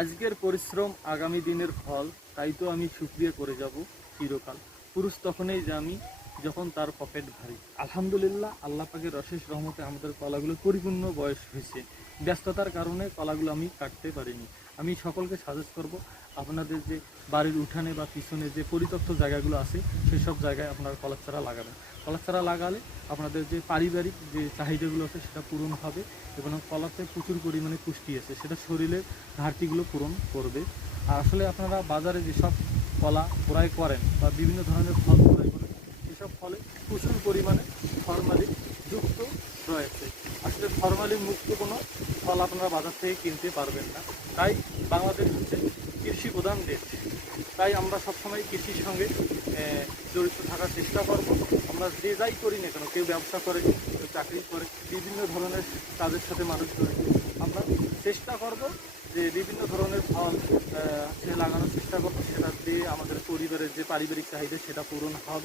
আজকের পরিশ্রম আগামী দিনের ফল, তাই তো আমি শুকরিয়া করে যাব চিরকাল। পুরুষ তখনই জানি যখন তার পকেট ভারী। আলহামদুলিল্লাহ, আল্লাহ পাকের অশেষ রহমতে আমাদের কলাগুলো পরিপূর্ণ বয়স হয়েছে। ব্যস্ততার কারণে কলাগুলো আমি কাটতে পারিনি। আমি সকলকে সাজেস্ট করব, আপনাদের যে বাড়ির উঠানে বা পিছনে যে পরিত্যক্ত জায়গাগুলো আছে সেসব জায়গায় আপনারা কলার চারা লাগাবেন। কলার চারা লাগালে আপনাদের যে পারিবারিক যে চাহিদাগুলো আছে সেটা পূরণ হবে এবং কলাতে প্রচুর পরিমাণে পুষ্টি আছে, সেটা শরীরের ঘাটতিগুলো পূরণ করবে। আর আসলে আপনারা বাজারে যেসব কলা ক্রয় করেন বা বিভিন্ন ধরনের ফল ক্রয় করেন, সেসব ফলে প্রচুর পরিমাণে ফরমালিন যুক্ত রয়েছে। আসলে ফরমালিন মুক্ত কোনো ফল আপনারা বাজার থেকে কিনতে পারবেন না। তাই বাংলাদেশ হচ্ছে কৃষি প্রধান দেশ। তাই আমরা সবসময় কৃষির সঙ্গে জড়িত থাকার চেষ্টা করব। আমরা যে যাই করি না কেন, কেউ ব্যবসা করে, কেউ চাকরি করে, বিভিন্ন ধরনের কাজের সাথে মানুষ জড়িত। আমরা চেষ্টা করব যে বিভিন্ন ধরনের ফল লাগানোর চেষ্টা করবো, সেটা দিয়ে আমাদের পরিবারের যে পারিবারিক চাহিদা সেটা পূরণ হবে।